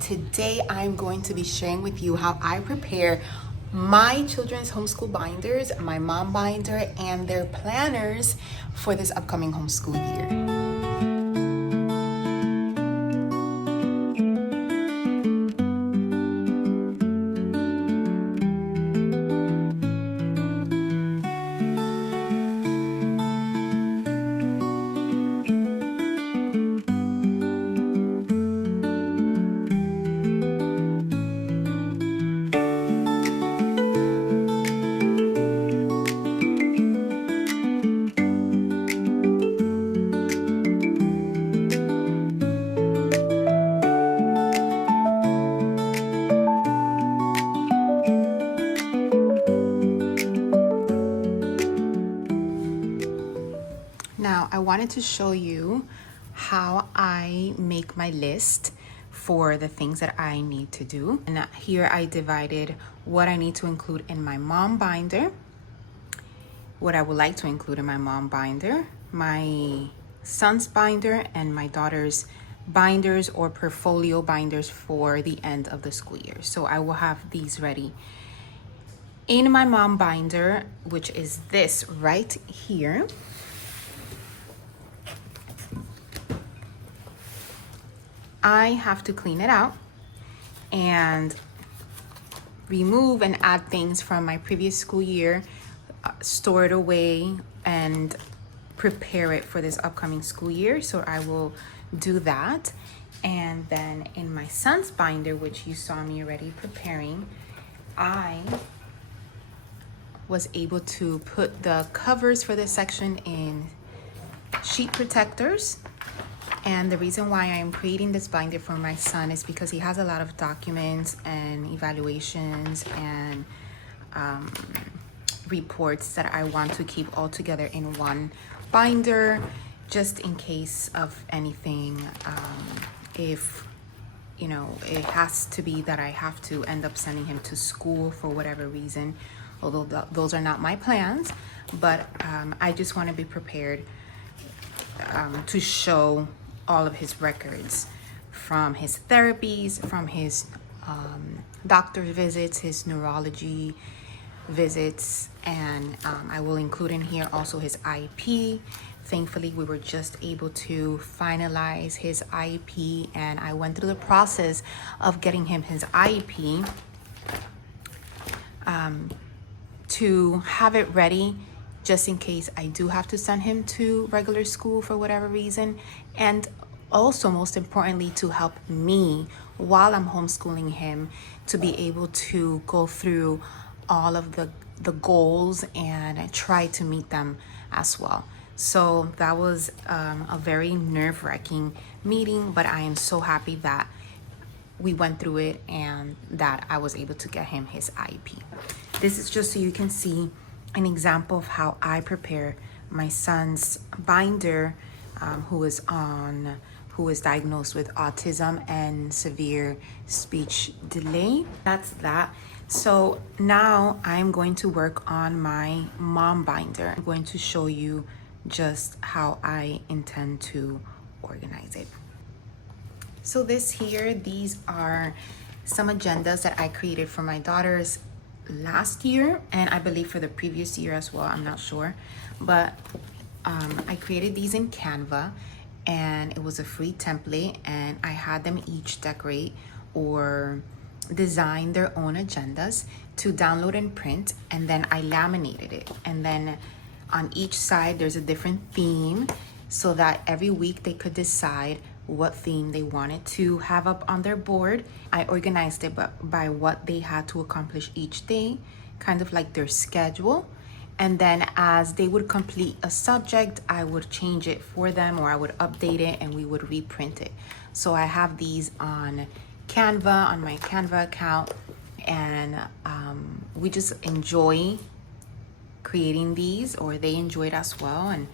Today I'm going to be sharing with you how I prepare my children's homeschool binders, my mom binder, and their planners for this upcoming homeschool year. Now, I wanted to show you how I make my list for the things that I need to do. And here I divided what I need to include in my mom binder, what I would like to include in my mom binder, my son's binder, and my daughter's binders or portfolio binders for the end of the school year. So I will have these ready. In my mom binder, which is this right here, I have to clean it out and remove and add things from my previous school year, store it away, and prepare it for this upcoming school year. So I will do that. And then in my son's binder, which you saw me already preparing, I was able to put the covers for this section in sheet protectors. And the reason why I am creating this binder for my son is because he has a lot of documents and evaluations and reports that I want to keep all together in one binder, just in case of anything. If, you know, it has to be that I have to end up sending him to school for whatever reason, although those are not my plans, but I just want to be prepared to show all of his records from his therapies, from his doctor's visits, his neurology visits, and I will include in here also his IEP. Thankfully, we were just able to finalize his IEP, and I went through the process of getting him his IEP to have it ready just in case I do have to send him to regular school for whatever reason. And also, most importantly, to help me while I'm homeschooling him to be able to go through all of the goals and try to meet them as well. So that was a very nerve-wracking meeting, but I am so happy that we went through it and that I was able to get him his IEP. This is just so you can see an example of how I prepare my son's binder, who is diagnosed with autism and severe speech delay. That's that. So now I'm going to work on my mom binder. I'm going to show you just how I intend to organize it. So these are some agendas that I created for my daughters last year, and I believe for the previous year as well, I'm not sure, but I created these in Canva, and it was a free template, and I had them each decorate or design their own agendas to download and print, and then I laminated it, and then on each side there's a different theme so that every week they could decide what theme they wanted to have up on their board. I organized it by what they had to accomplish each day, kind of like their schedule. And then as they would complete a subject, I would change it for them, or I would update it and we would reprint it. So I have these on Canva, on my Canva account, and we just enjoy creating these, or they enjoy it as well, and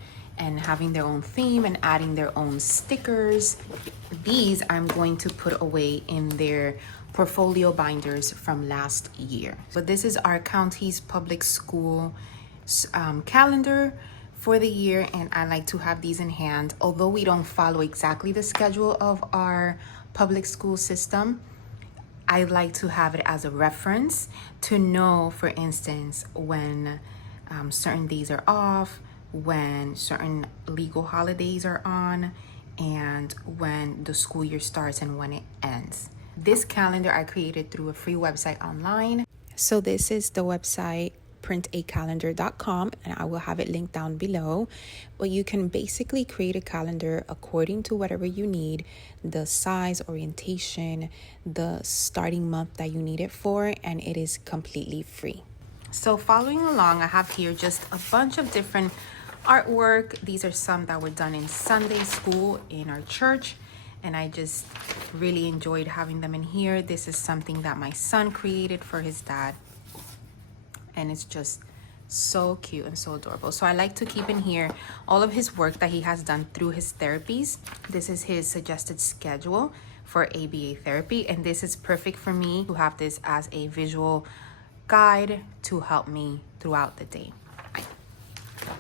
having their own theme and adding their own stickers. These I'm going to put away in their portfolio binders from last year. So this is our county's public school calendar for the year, and I like to have these in hand. Although we don't follow exactly the schedule of our public school system, I like to have it as a reference to know, for instance, when certain days are off, when certain legal holidays are on, and when the school year starts and when it ends. This calendar I created through a free website online. So this is the website printacalendar.com, and I will have it linked down below. But you can basically create a calendar according to whatever you need, the size, orientation, the starting month that you need it for, and it is completely free. So following along, I have here just a bunch of different artwork. These are some that were done in Sunday school in our church, and I just really enjoyed having them in here. This is something that my son created for his dad, and it's just so cute and so adorable. So I like to keep in here all of his work that he has done through his therapies. This is his suggested schedule for ABA therapy, and this is perfect for me to have this as a visual guide to help me throughout the day.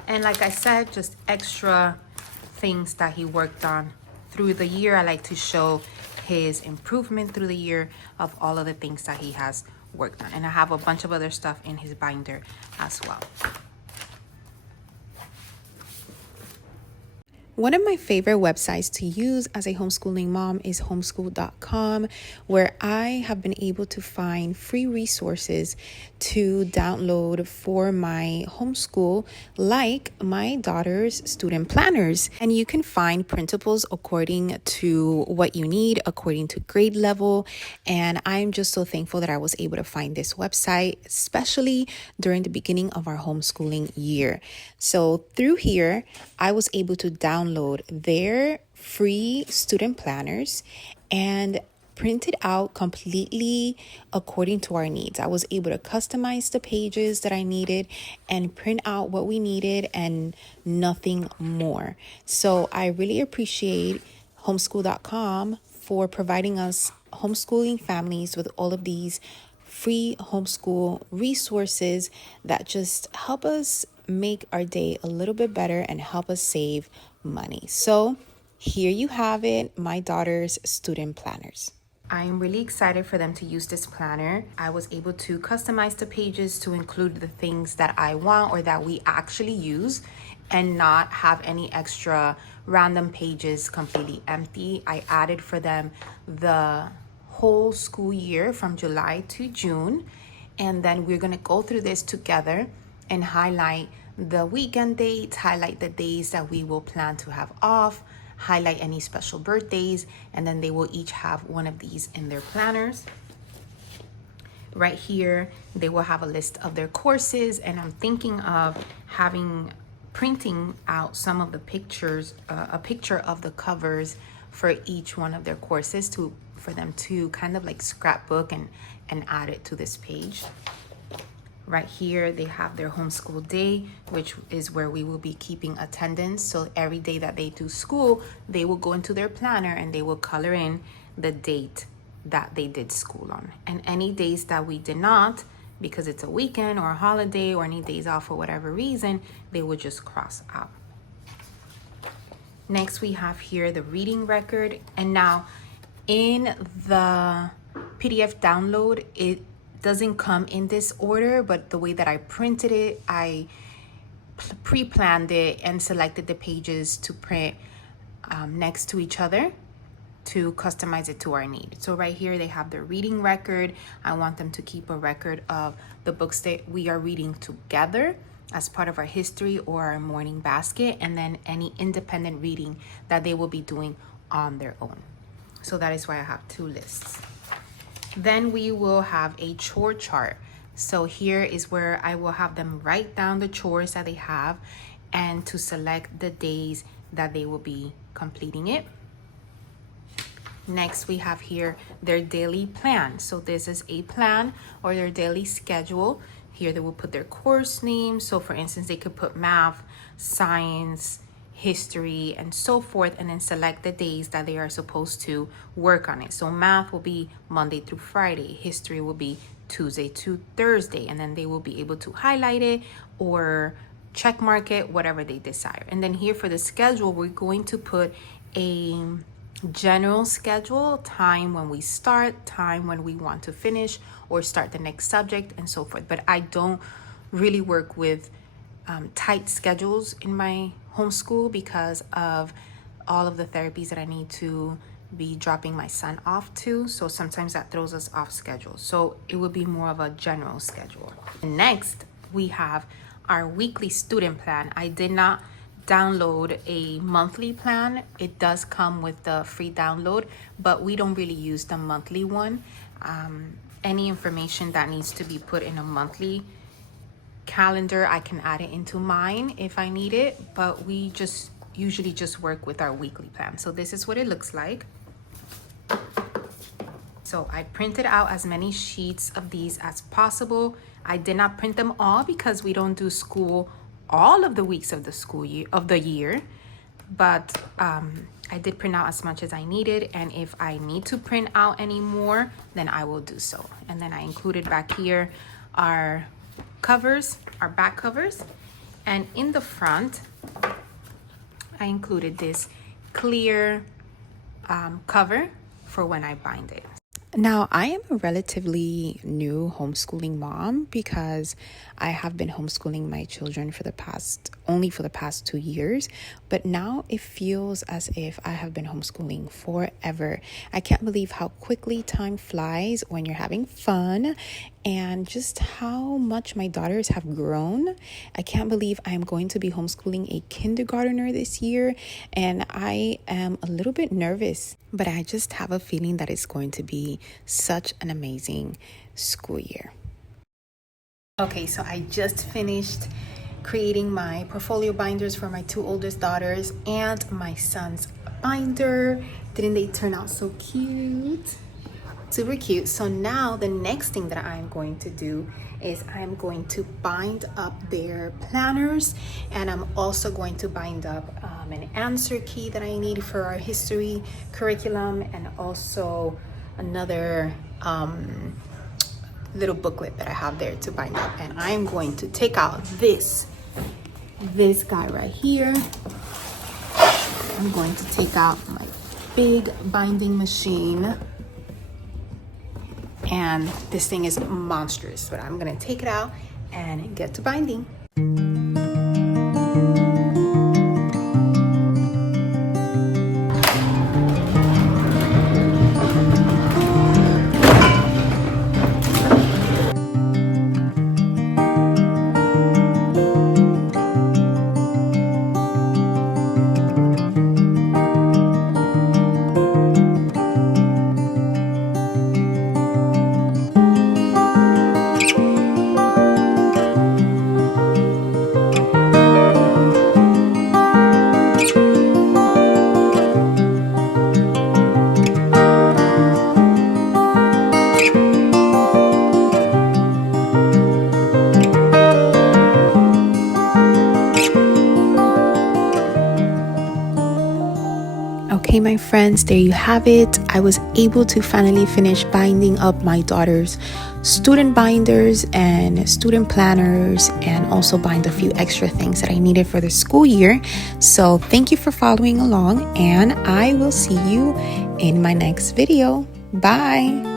And like I said, just extra things that he worked on through the year. I like to show his improvement through the year of all of the things that he has worked on. And I have a bunch of other stuff in his binder as well. One of my favorite websites to use as a homeschooling mom is homeschool.com, where I have been able to find free resources to download for my homeschool, like my daughter's student planners. And you can find printables according to what you need, according to grade level. And I'm just so thankful that I was able to find this website, especially during the beginning of our homeschooling year. So through here, I was able to download their free student planners and print it out completely according to our needs. I was able to customize the pages that I needed and print out what we needed and nothing more. So I really appreciate homeschool.com for providing us homeschooling families with all of these free homeschool resources that just help us make our day a little bit better and help us save money. So here you have it, my daughter's student planners. I am really excited for them to use this planner. I was able to customize the pages to include the things that I want or that we actually use and not have any extra random pages completely empty. I added for them the whole school year from July to June, and then we're going to go through this together and highlight the weekend dates, highlight the days that we will plan to have off, highlight any special birthdays, and then they will each have one of these in their planners. Right here, they will have a list of their courses, and I'm thinking of printing out some of the pictures, a picture of the covers for each one of their courses for them to kind of like scrapbook and add it to this page. Right here, they have their homeschool day, which is where we will be keeping attendance. So every day that they do school, they will go into their planner and they will color in the date that they did school on. And any days that we did not, because it's a weekend or a holiday or any days off for whatever reason, they will just cross out. Next, we have here the reading record. And now in the PDF download, it doesn't come in this order, but the way that I printed it, I pre-planned it and selected the pages to print next to each other to customize it to our need. So right here, they have their reading record. I want them to keep a record of the books that we are reading together as part of our history or our morning basket, and then any independent reading that they will be doing on their own. So that is why I have two lists. Then we will have a chore chart. So here is where I will have them write down the chores that they have and to select the days that they will be completing it. Next, we have here their daily plan. So this is a plan or their daily schedule. Here they will put their course name. So for instance, they could put math, science, history, and so forth, and then select the days that they are supposed to work on it. So math will be Monday through Friday, history will be Tuesday to Thursday, and then they will be able to highlight it or check mark it, whatever they desire. And then here for the schedule, we're going to put a general schedule, time when we start, time when we want to finish or start the next subject, and so forth. But I don't really work with tight schedules in my homeschool because of all of the therapies that I need to be dropping my son off to. So sometimes that throws us off schedule. So it would be more of a general schedule. Next, we have our weekly student plan. I did not download a monthly plan. It does come with the free download, but we don't really use the monthly one. Any information that needs to be put in a monthly calendar, I can add it into mine if I need it, but we just usually just work with our weekly plan. So this is what it looks like. So I printed out as many sheets of these as possible. I did not print them all because we don't do school all of the weeks of the school year, but I did print out as much as I needed, and if I need to print out any more, then I will do so. And then I included back here our covers, our back covers, and in the front I included this clear cover for when I bind it. Now, I am a relatively new homeschooling mom because I have been homeschooling my children for the past 2 years, but now it feels as if I have been homeschooling forever. I can't believe how quickly time flies when you're having fun and just how much my daughters have grown. I can't believe I am going to be homeschooling a kindergartner this year, and I am a little bit nervous, but I just have a feeling that it's going to be such an amazing school year. Okay, so I just finished creating my portfolio binders for my 2 oldest daughters and my son's binder. Didn't they turn out so cute? Super cute. So now the next thing that I'm going to do is I'm going to bind up their planners, and I'm also going to bind up an answer key that I need for our history curriculum, and also another little booklet that I have there to bind up. And I'm going to take out this guy right here. I'm going to take out my big binding machine, and this thing is monstrous, but I'm gonna take it out and get to binding. Okay, my friends, there you have it. I was able to finally finish binding up my daughter's student binders and student planners, and also bind a few extra things that I needed for the school year. So thank you for following along, and I will see you in my next video. Bye.